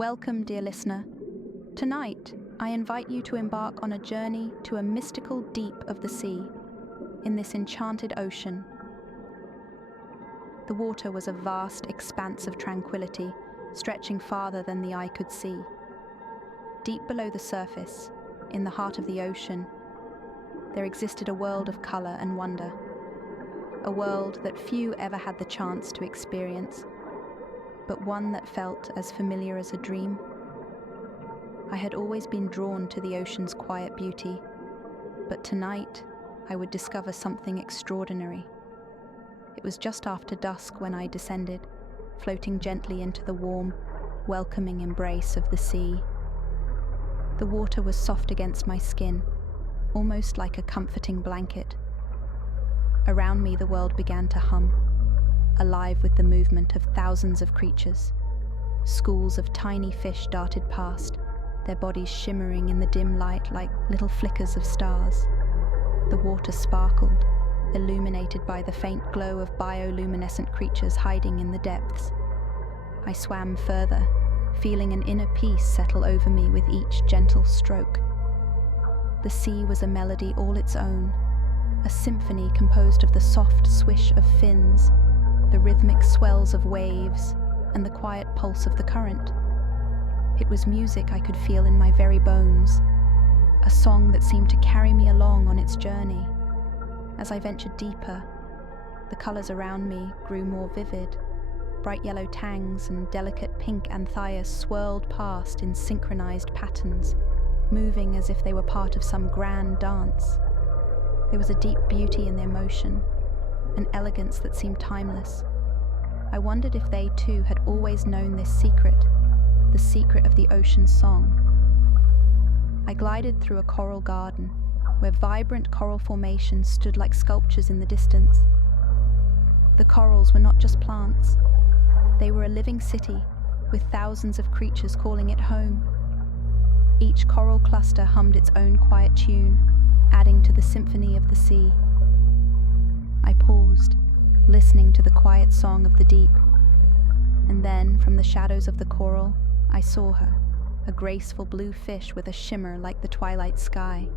Welcome, dear listener. Tonight, I invite you to embark on a journey to a mystical deep of the sea, in this enchanted ocean. The water was a vast expanse of tranquility, stretching farther than the eye could see. Deep below the surface, in the heart of the ocean, there existed a world of colour and wonder, a world that few ever had the chance to experience, but one that felt as familiar as a dream. I had always been drawn to the ocean's quiet beauty, but tonight I would discover something extraordinary. It was just after dusk when I descended, floating gently into the warm, welcoming embrace of the sea. The water was soft against my skin, almost like a comforting blanket. Around me the world began to hum, alive with the movement of thousands of creatures. Schools of tiny fish darted past, their bodies shimmering in the dim light like little flickers of stars. The water sparkled, illuminated by the faint glow of bioluminescent creatures hiding in the depths. I swam further, feeling an inner peace settle over me with each gentle stroke. The sea was a melody all its own, a symphony composed of the soft swish of fins, the rhythmic swells of waves, and the quiet pulse of the current. It was music I could feel in my very bones, a song that seemed to carry me along on its journey. As I ventured deeper, the colours around me grew more vivid. Bright yellow tangs and delicate pink anthillas swirled past in synchronized patterns, moving as if they were part of some grand dance. There was a deep beauty in their motion, an elegance that seemed timeless. I wondered if they too had always known this secret, the secret of the ocean's song. I glided through a coral garden, where vibrant coral formations stood like sculptures in the distance. The corals were not just plants. They were a living city, with thousands of creatures calling it home. Each coral cluster hummed its own quiet tune, adding to the symphony of the sea. I paused, listening to the quiet song of the deep. And then, from the shadows of the coral, I saw her, a graceful blue fish with a shimmer like the twilight sky.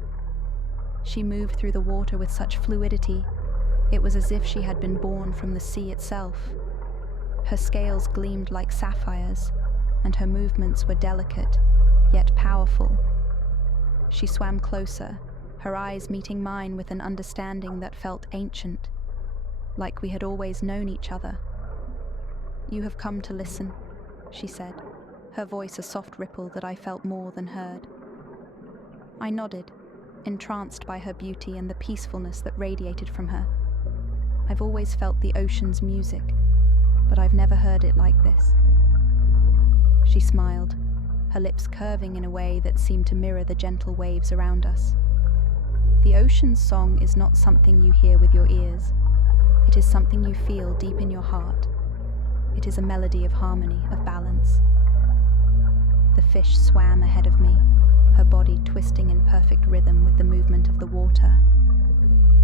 She moved through the water with such fluidity, it was as if she had been born from the sea itself. Her scales gleamed like sapphires, and her movements were delicate, yet powerful. She swam closer, her eyes meeting mine with an understanding that felt ancient, like we had always known each other. "You have come to listen," she said, her voice a soft ripple that I felt more than heard. I nodded, entranced by her beauty and the peacefulness that radiated from her. I've always felt the ocean's music, but I've never heard it like this. She smiled, her lips curving in a way that seemed to mirror the gentle waves around us. The ocean's song is not something you hear with your ears. It is something you feel deep in your heart. It is a melody of harmony, of balance. The fish swam ahead of me, her body twisting in perfect rhythm with the movement of the water.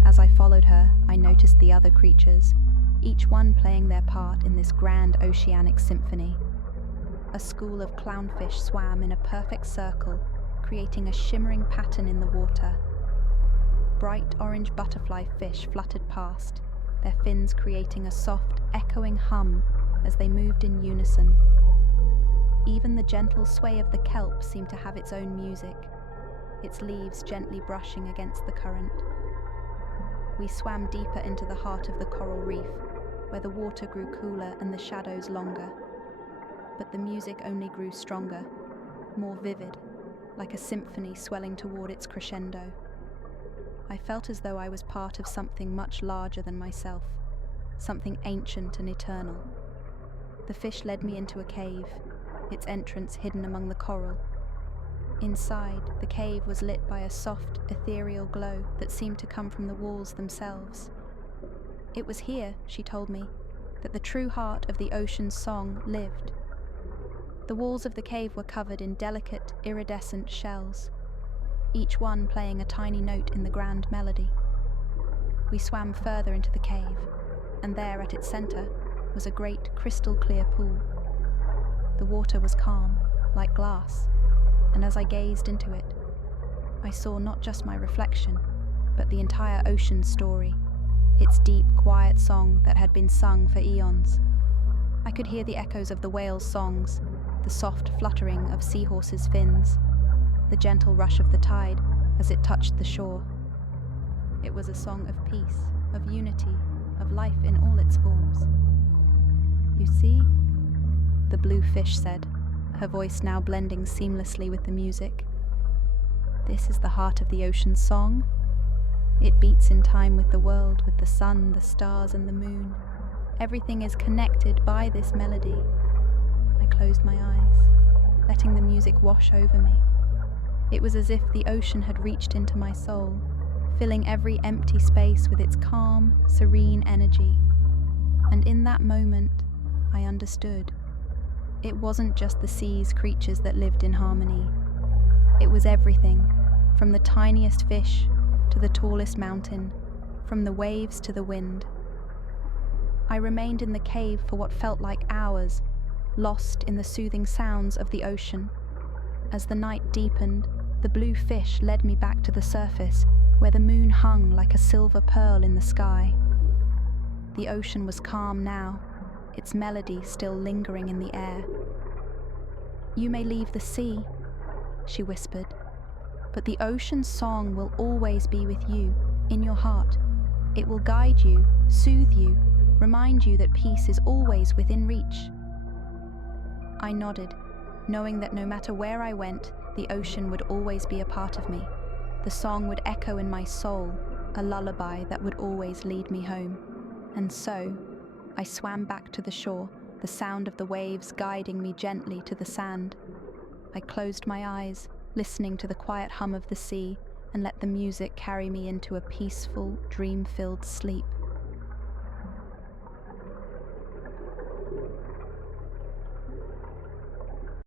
As I followed her, I noticed the other creatures, each one playing their part in this grand oceanic symphony. A school of clownfish swam in a perfect circle, creating a shimmering pattern in the water. Bright orange butterfly fish fluttered past, their fins creating a soft, echoing hum as they moved in unison. Even the gentle sway of the kelp seemed to have its own music, its leaves gently brushing against the current. We swam deeper into the heart of the coral reef, where the water grew cooler and the shadows longer. But the music only grew stronger, more vivid, like a symphony swelling toward its crescendo. I felt as though I was part of something much larger than myself, something ancient and eternal. The fish led me into a cave, its entrance hidden among the coral. Inside, the cave was lit by a soft, ethereal glow that seemed to come from the walls themselves. It was here, she told me, that the true heart of the ocean's song lived. The walls of the cave were covered in delicate, iridescent shells, each one playing a tiny note in the grand melody. We swam further into the cave, and there at its center was a great crystal-clear pool. The water was calm, like glass, and as I gazed into it, I saw not just my reflection, but the entire ocean's story, its deep, quiet song that had been sung for eons. I could hear the echoes of the whales' songs, the soft fluttering of seahorses' fins, the gentle rush of the tide as it touched the shore. It was a song of peace, of unity, of life in all its forms. "You see?" the blue fish said, her voice now blending seamlessly with the music. "This is the heart of the ocean's song. It beats in time with the world, with the sun, the stars, and the moon. Everything is connected by this melody." I closed my eyes, letting the music wash over me. It was as if the ocean had reached into my soul, filling every empty space with its calm, serene energy. And in that moment, I understood. It wasn't just the sea's creatures that lived in harmony. It was everything, from the tiniest fish to the tallest mountain, from the waves to the wind. I remained in the cave for what felt like hours, lost in the soothing sounds of the ocean. As the night deepened, the blue fish led me back to the surface, where the moon hung like a silver pearl in the sky. The ocean was calm now, its melody still lingering in the air. "You may leave the sea," she whispered, "but the ocean's song will always be with you, in your heart. It will guide you, soothe you, remind you that peace is always within reach." I nodded, knowing that no matter where I went, the ocean would always be a part of me. The song would echo in my soul, a lullaby that would always lead me home. And so, I swam back to the shore, the sound of the waves guiding me gently to the sand. I closed my eyes, listening to the quiet hum of the sea, and let the music carry me into a peaceful, dream-filled sleep.